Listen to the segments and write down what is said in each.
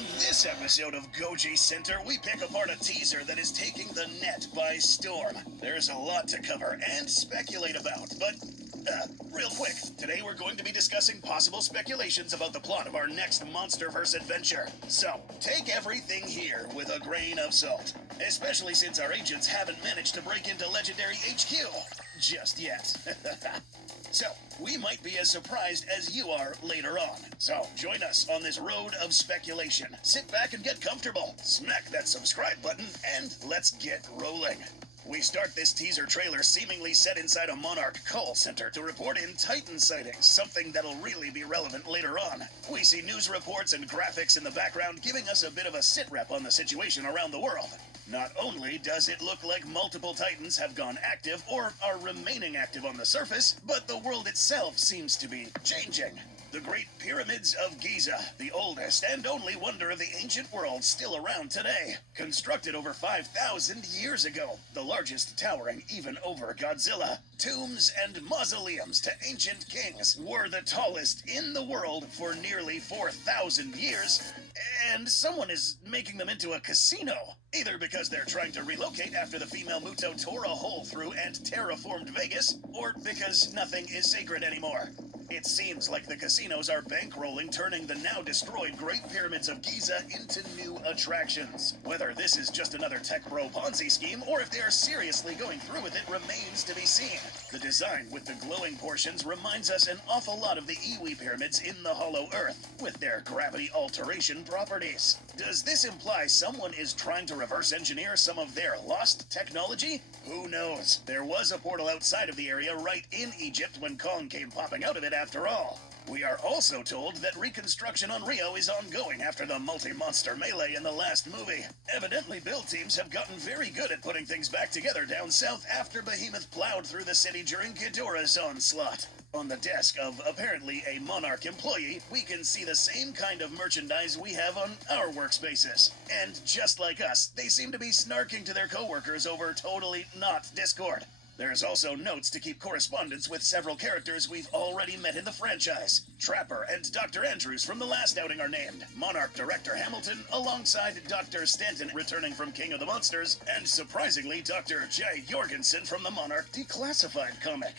On this episode of Goji Center, we pick apart a teaser that is taking the net by storm. There's a lot to cover and speculate about, but real quick, today we're going to be discussing possible speculations about the plot of our next MonsterVerse adventure. So, take everything here with a grain of salt, especially since our agents haven't managed to break into Legendary HQ just yet. So, we might be as surprised as you are later on. So, join us on this road of speculation. Sit back and get comfortable, smack that subscribe button, and let's get rolling. We start this teaser trailer seemingly set inside a Monarch call center to report in Titan sightings, something that'll really be relevant later on. We see news reports and graphics in the background giving us a bit of a sit-rep on the situation around the world. Not only does it look like multiple Titans have gone active or are remaining active on the surface, but the world itself seems to be changing. The Great Pyramids of Giza, the oldest and only wonder of the ancient world still around today. Constructed over 5,000 years ago, the largest towering even over Godzilla. Tombs and mausoleums to ancient kings were the tallest in the world for nearly 4,000 years, and someone is making them into a casino. Either because they're trying to relocate after the female Muto tore a hole through and terraformed Vegas, or because nothing is sacred anymore. It seems like the casinos are bankrolling, turning the now destroyed Great Pyramids of Giza into new attractions. Whether this is just another tech bro Ponzi scheme, or if they are seriously going through with it remains to be seen. The design with the glowing portions reminds us an awful lot of the Iwi pyramids in the Hollow Earth, with their gravity alteration properties. Does this imply someone is trying to reverse engineer some of their lost technology? Who knows? There was a portal outside of the area right in Egypt when Kong came popping out of it after all. We are also told that reconstruction on Rio is ongoing after the multi-monster melee in the last movie. Evidently, build teams have gotten very good at putting things back together down south after Behemoth plowed through the city during Ghidorah's onslaught. On the desk of apparently a Monarch employee, we can see the same kind of merchandise we have on our workspaces. And just like us, they seem to be snarking to their coworkers over totally not Discord. There's also notes to keep correspondence with several characters we've already met in the franchise. Trapper and Dr. Andrews from the last outing are named, Monarch Director Hamilton alongside Dr. Stanton returning from King of the Monsters, and surprisingly Dr. J. Jorgensen from the Monarch Declassified comic.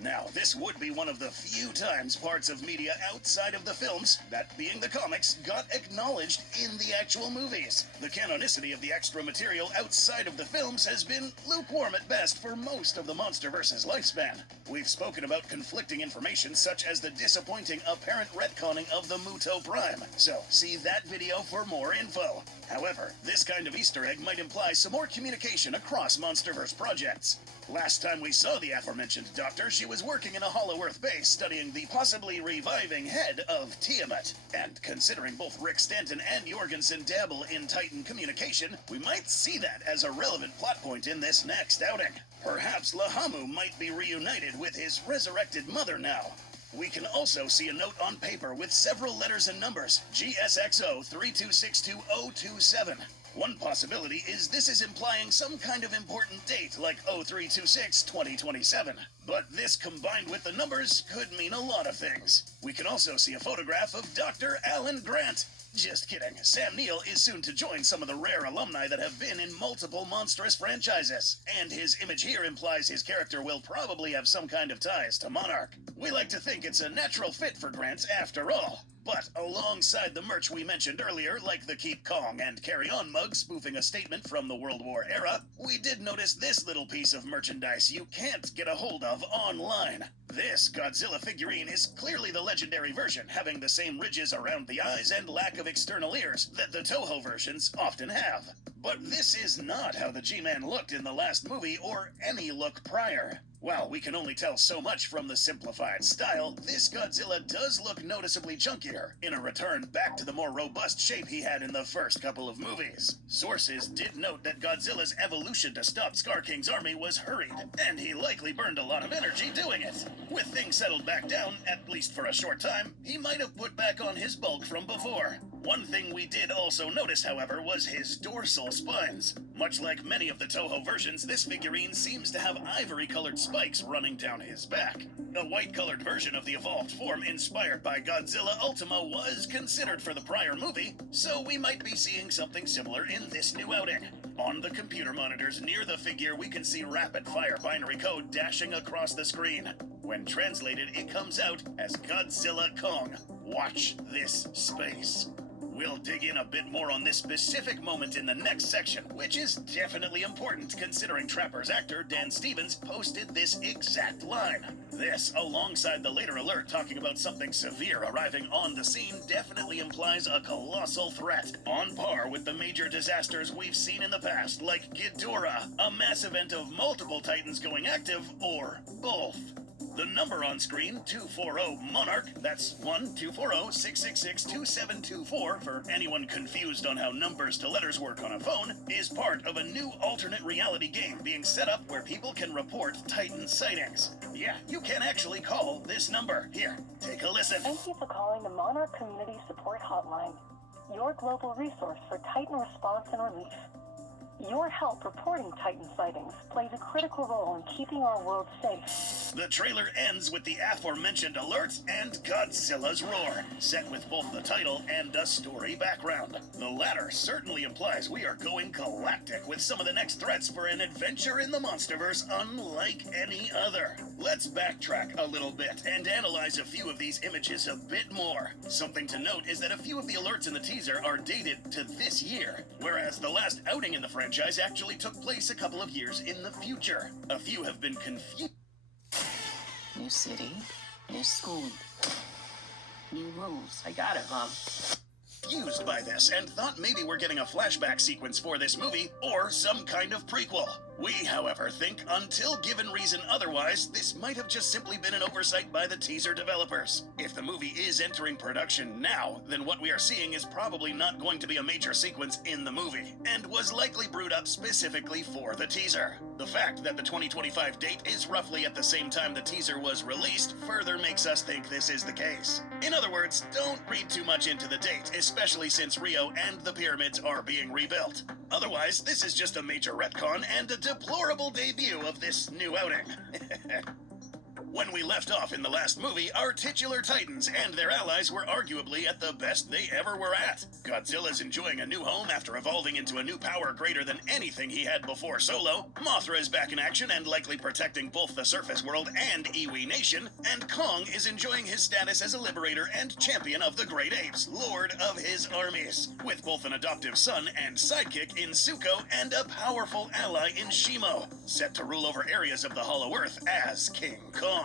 Now, this would be one of the few times parts of media outside of the films, that being the comics, got acknowledged in the actual movies. The canonicity of the extra material outside of the films has been lukewarm at best for most of the MonsterVerse's lifespan. We've spoken about conflicting information such as the disappointing apparent retconning of the Muto Prime, so see that video for more info. However, this kind of Easter egg might imply some more communication across MonsterVerse projects. Last time we saw the aforementioned doctor, she was working in a Hollow Earth base studying the possibly reviving head of Tiamat. And considering both Rick Stanton and Jorgensen dabble in Titan communication, we might see that as a relevant plot point in this next outing. Perhaps Lahamu might be reunited with his resurrected mother now. We can also see a note on paper with several letters and numbers, GSXO 3262-027. One possibility is this is implying some kind of important date like 0326-2027. But this combined with the numbers could mean a lot of things. We can also see a photograph of Dr. Alan Grant. Just kidding. Sam Neill is soon to join some of the rare alumni that have been in multiple monstrous franchises. And his image here implies his character will probably have some kind of ties to Monarch. We like to think it's a natural fit for Grant after all. But alongside the merch we mentioned earlier, like the Keep Kong and Carry On mug spoofing a statement from the World War era, we did notice this little piece of merchandise you can't get a hold of online. This Godzilla figurine is clearly the legendary version, having the same ridges around the eyes and lack of external ears that the Toho versions often have. But this is not how the G-Man looked in the last movie or any look prior. While we can only tell so much from the simplified style, this Godzilla does look noticeably chunkier, in a return back to the more robust shape he had in the first couple of movies. Sources did note that Godzilla's evolution to stop Scar King's army was hurried, and he likely burned a lot of energy doing it. With things settled back down, at least for a short time, he might have put back on his bulk from before. One thing we did also notice, however, was his dorsal spines. Much like many of the Toho versions, this figurine seems to have ivory-colored spikes running down his back. A white-colored version of the evolved form inspired by Godzilla Ultima was considered for the prior movie, so we might be seeing something similar in this new outing. On the computer monitors near the figure, we can see rapid-fire binary code dashing across the screen. When translated, it comes out as Godzilla Kong. Watch this space. We'll dig in a bit more on this specific moment in the next section, which is definitely important considering Trapper's actor Dan Stevens posted this exact line. This, alongside the later alert talking about something severe arriving on the scene, definitely implies a colossal threat, on par with the major disasters we've seen in the past, like Ghidorah, a mass event of multiple Titans going active, or both. The number on screen, 240 Monarch, that's 1-240-666-2724 for anyone confused on how numbers to letters work on a phone, is part of a new alternate reality game being set up where people can report Titan sightings. Yeah, you can actually call this number. Here, take a listen. Thank you for calling the Monarch Community Support Hotline, your global resource for Titan response and relief. Your help reporting Titan sightings plays a critical role in keeping our world safe. The trailer ends with the aforementioned alert and Godzilla's roar, set with both the title and a story background. The latter certainly implies we are going galactic with some of the next threats for an adventure in the Monsterverse unlike any other. Let's backtrack a little bit and analyze a few of these images a bit more. Something to note is that a few of the alerts in the teaser are dated to this year, whereas the last outing in the franchise actually took place a couple of years in the future. A few have been confused. New city, new school, new rules. I got it, Mom. Used by this and thought maybe we're getting a flashback sequence for this movie or some kind of prequel. We, however, think until given reason otherwise, this might have just simply been an oversight by the teaser developers. If the movie is entering production now, then what we are seeing is probably not going to be a major sequence in the movie, and was likely brewed up specifically for the teaser. The fact that the 2025 date is roughly at the same time the teaser was released further makes us think this is the case. In other words, don't read too much into the date, especially since Rio and the pyramids are being rebuilt. Otherwise, this is just a major retcon and a deplorable debut of this new outing. When we left off in the last movie, our titular Titans and their allies were arguably at the best they ever were at. Godzilla's enjoying a new home after evolving into a new power greater than anything he had before Solo. Mothra is back in action and likely protecting both the surface world and Iwi Nation. And Kong is enjoying his status as a liberator and champion of the Great Apes, lord of his armies, with both an adoptive son and sidekick in Zuko and a powerful ally in Shimo, set to rule over areas of the Hollow Earth as King Kong.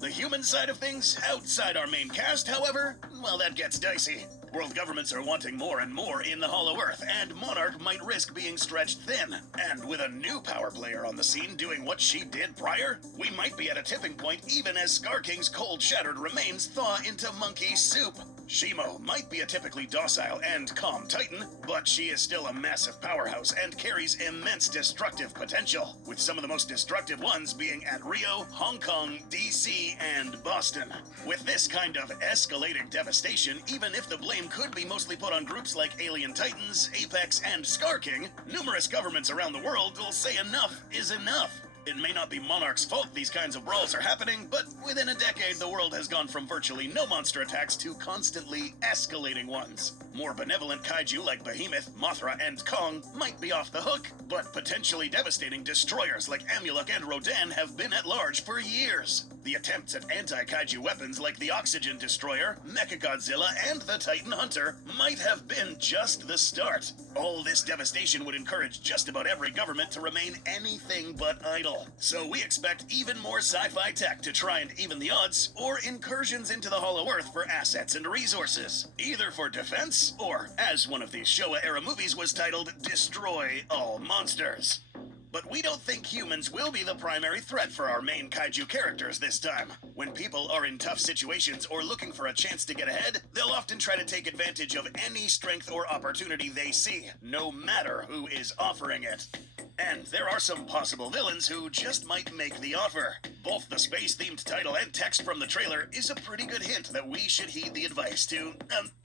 The human side of things, outside our main cast, however, well, that gets dicey. World governments are wanting more and more in the Hollow Earth, and Monarch might risk being stretched thin. And with a new power player on the scene doing what she did prior, we might be at a tipping point even as Scar King's cold shattered remains thaw into monkey soup. Shimo might be a typically docile and calm Titan, but she is still a massive powerhouse and carries immense destructive potential, with some of the most destructive ones being at Rio, Hong Kong, DC, and Boston. With this kind of escalating devastation, even if the blame could be mostly put on groups like Alien Titans, Apex, and Scar King, numerous governments around the world will say enough is enough. It may not be Monarch's fault these kinds of brawls are happening, but within a decade the world has gone from virtually no monster attacks to constantly escalating ones. More benevolent kaiju like Behemoth, Mothra, and Kong might be off the hook, but potentially devastating destroyers like Amulek and Rodan have been at large for years. The attempts at anti-kaiju weapons like the Oxygen Destroyer, Mechagodzilla, and the Titan Hunter might have been just the start. All this devastation would encourage just about every government to remain anything but idle. So we expect even more sci-fi tech to try and even the odds, or incursions into the Hollow Earth for assets and resources, either for defense, or, as one of these Showa-era movies was titled, Destroy All Monsters. But we don't think humans will be the primary threat for our main kaiju characters this time. When people are in tough situations or looking for a chance to get ahead, they'll often try to take advantage of any strength or opportunity they see, no matter who is offering it. And there are some possible villains who just might make the offer. Both the space-themed title and text from the trailer is a pretty good hint that we should heed the advice to,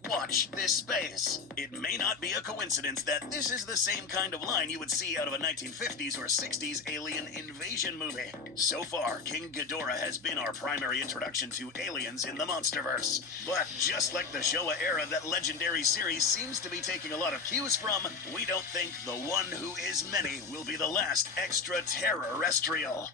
watch this space. It may not be a coincidence that this is the same kind of line you would see out of a 1950s or 60s alien invasion movie. So far, King Ghidorah has been our primary introduction to aliens in the Monsterverse. But just like the Showa era that legendary series seems to be taking a lot of cues from, we don't think the one who is many will be the last extraterrestrial.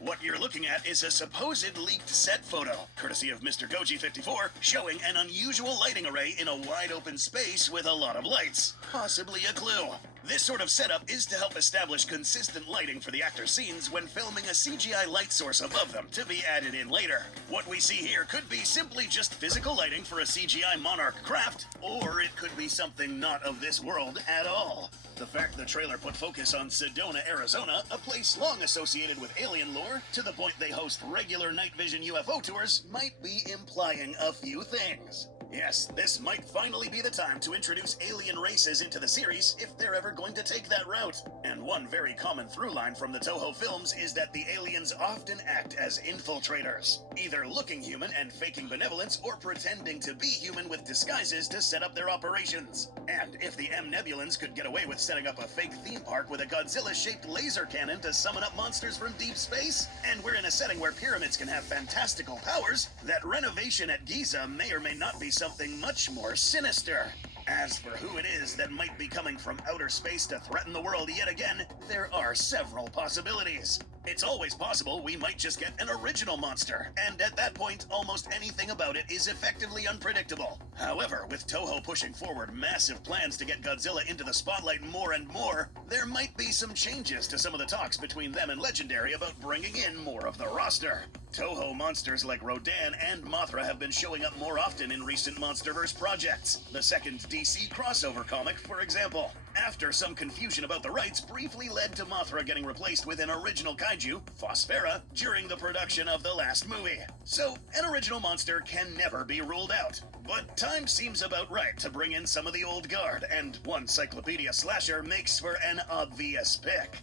What you're looking at is a supposed leaked set photo, courtesy of Mr. Goji54, showing an unusual lighting array in a wide open space with a lot of lights. Possibly a clue. This sort of setup is to help establish consistent lighting for the actors' scenes when filming a CGI light source above them to be added in later. What we see here could be simply just physical lighting for a CGI monarch craft, or it could be something not of this world at all. The fact the trailer put focus on Sedona, Arizona, a place long associated with alien lore, to the point they host regular night vision UFO tours, might be implying a few things. Yes, this might finally be the time to introduce alien races into the series if they're ever going to take that route. And one very common through line from the Toho films is that the aliens often act as infiltrators, either looking human and faking benevolence or pretending to be human with disguises to set up their operations. And if the M-Nebulans could get away with setting up a fake theme park with a Godzilla-shaped laser cannon to summon up monsters from deep space, and we're in a setting where pyramids can have fantastical powers, that renovation at Giza may or may not be something much more sinister. As for who it is that might be coming from outer space to threaten the world yet again, there are several possibilities. It's always possible we might just get an original monster, and at that point, almost anything about it is effectively unpredictable. However, with Toho pushing forward massive plans to get Godzilla into the spotlight more and more, there might be some changes to some of the talks between them and Legendary about bringing in more of the roster. Toho monsters like Rodan and Mothra have been showing up more often in recent Monsterverse projects. The second DC crossover comic, for example. After some confusion about the rights briefly led to Mothra getting replaced with an original kaiju, Phosphera, during the production of the last movie. So, an original monster can never be ruled out. But time seems about right to bring in some of the old guard, and one Cyclopedia slasher makes for an obvious pick.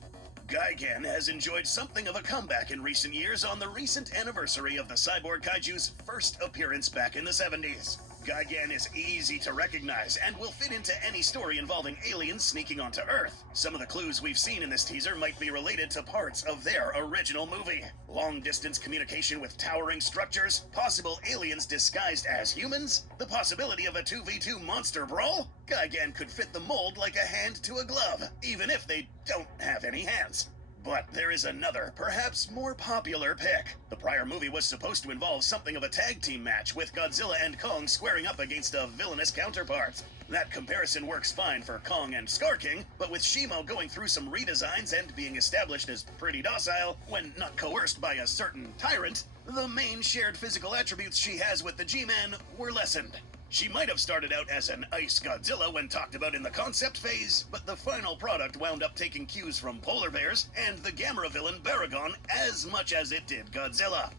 Gigan has enjoyed something of a comeback in recent years on the recent anniversary of the Cyborg Kaiju's first appearance back in the 70s. Gigan is easy to recognize and will fit into any story involving aliens sneaking onto Earth. Some of the clues we've seen in this teaser might be related to parts of their original movie. Long-distance communication with towering structures, possible aliens disguised as humans, the possibility of a 2v2 monster brawl. Gigan could fit the mold like a hand to a glove, even if they don't have any hands. But there is another, perhaps more popular pick. The prior movie was supposed to involve something of a tag team match, with Godzilla and Kong squaring up against a villainous counterpart. That comparison works fine for Kong and Scar King, but with Shimo going through some redesigns and being established as pretty docile, when not coerced by a certain tyrant, the main shared physical attributes she has with the G-Man were lessened. She might have started out as an Ice Godzilla when talked about in the concept phase, but the final product wound up taking cues from polar bears and the Gamera villain Baragon as much as it did Godzilla.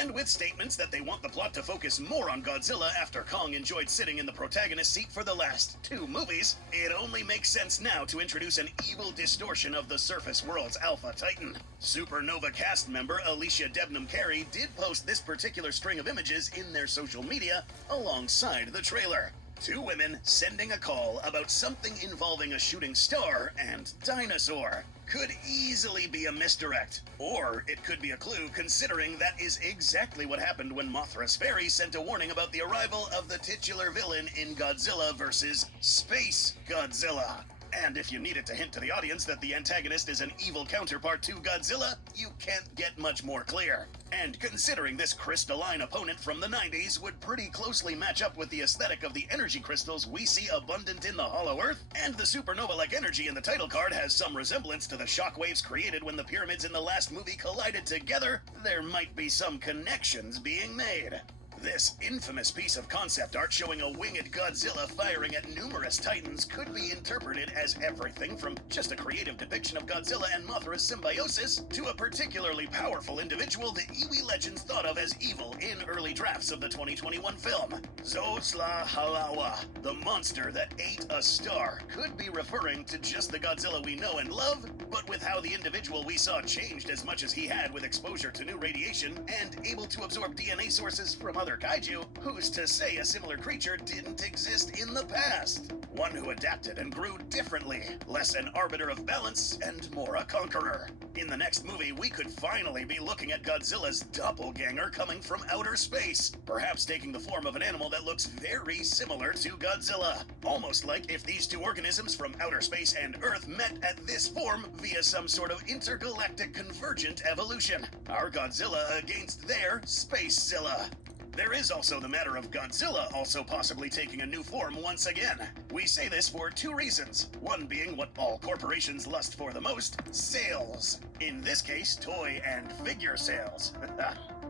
And with statements that they want the plot to focus more on Godzilla after Kong enjoyed sitting in the protagonist seat for the last 2 movies, it only makes sense now to introduce an evil distortion of the surface world's Alpha Titan. Supernova cast member Alicia Debnam Carey did post this particular string of images in their social media alongside the trailer. 2 women sending a call about something involving a shooting star and dinosaur. Could easily be a misdirect, or it could be a clue considering that is exactly what happened when Mothra's fairy sent a warning about the arrival of the titular villain in Godzilla vs. Space Godzilla. And if you needed to hint to the audience that the antagonist is an evil counterpart to Godzilla, you can't get much more clear. And considering this crystalline opponent from the 90s would pretty closely match up with the aesthetic of the energy crystals we see abundant in the Hollow Earth, and the supernova-like energy in the title card has some resemblance to the shockwaves created when the pyramids in the last movie collided together, there might be some connections being made. This infamous piece of concept art showing a winged Godzilla firing at numerous titans could be interpreted as everything from just a creative depiction of Godzilla and Mothra's symbiosis to a particularly powerful individual the Iwi legends thought of as evil in early drafts of the 2021 film. Zosla Halawa, the monster that ate a star, could be referring to just the Godzilla we know and love, but with how the individual we saw changed as much as he had with exposure to new radiation and able to absorb DNA sources from other kaiju, who's to say a similar creature didn't exist in the past? One who adapted and grew differently, less an arbiter of balance and more a conqueror. In the next movie, we could finally be looking at Godzilla's doppelganger coming from outer space, perhaps taking the form of an animal that looks very similar to Godzilla. Almost like if these two organisms from outer space and Earth met at this form via some sort of intergalactic convergent evolution. Our Godzilla against their Spacezilla. There is also the matter of Godzilla also possibly taking a new form once again. We say this for two reasons. One being what all corporations lust for the most, sales. In this case, toy and figure sales.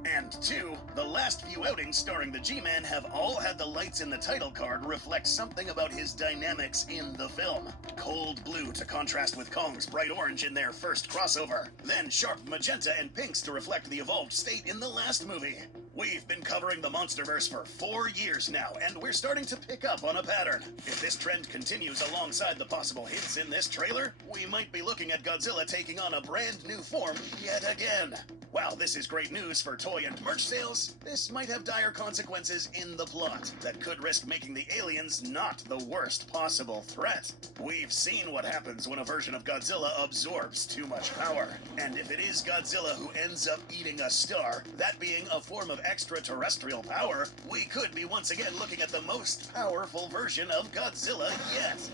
And two, the last few outings starring the G-Man have all had the lights in the title card reflect something about his dynamics in the film. Cold blue to contrast with Kong's bright orange in their first crossover. Then sharp magenta and pinks to reflect the evolved state in the last movie. We've been covering the Monsterverse for 4 years now, and we're starting to pick up on a pattern. If this trend continues alongside the possible hints in this trailer, we might be looking at Godzilla taking on a brand new form yet again. While this is great news for toy and merch sales, this might have dire consequences in the plot that could risk making the aliens not the worst possible threat. We've seen what happens when a version of Godzilla absorbs too much power. And if it is Godzilla who ends up eating a star, that being a form of extraterrestrial power, we could be once again looking at the most powerful version of Godzilla yet.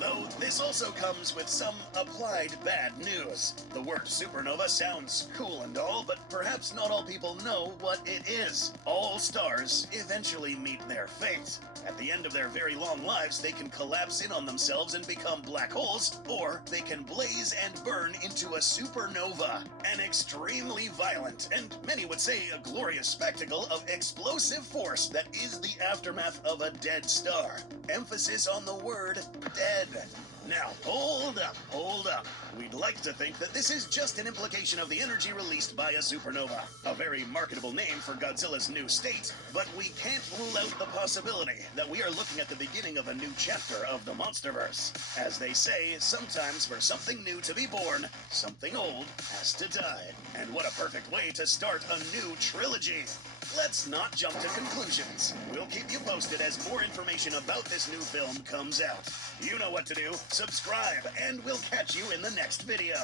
Though this also comes with some applied bad news. The word supernova sounds cool and all, but perhaps not all people know what it is. All stars eventually meet their fate. At the end of their very long lives, they can collapse in on themselves and become black holes, or they can blaze and burn into a supernova. An extremely violent, and many would say a glorious spectacle of explosive force that is the aftermath of a dead star. Emphasis on the word dead. Now, hold up. We'd like to think that this is just an implication of the energy released by a supernova. A very marketable name for Godzilla's new state, but we can't rule out the possibility that we are looking at the beginning of a new chapter of the Monsterverse. As they say, sometimes for something new to be born, something old has to die. And what a perfect way to start a new trilogy. Let's not jump to conclusions. We'll keep you posted as more information about this new film comes out. You know what to do. Subscribe, and we'll catch you in the next video.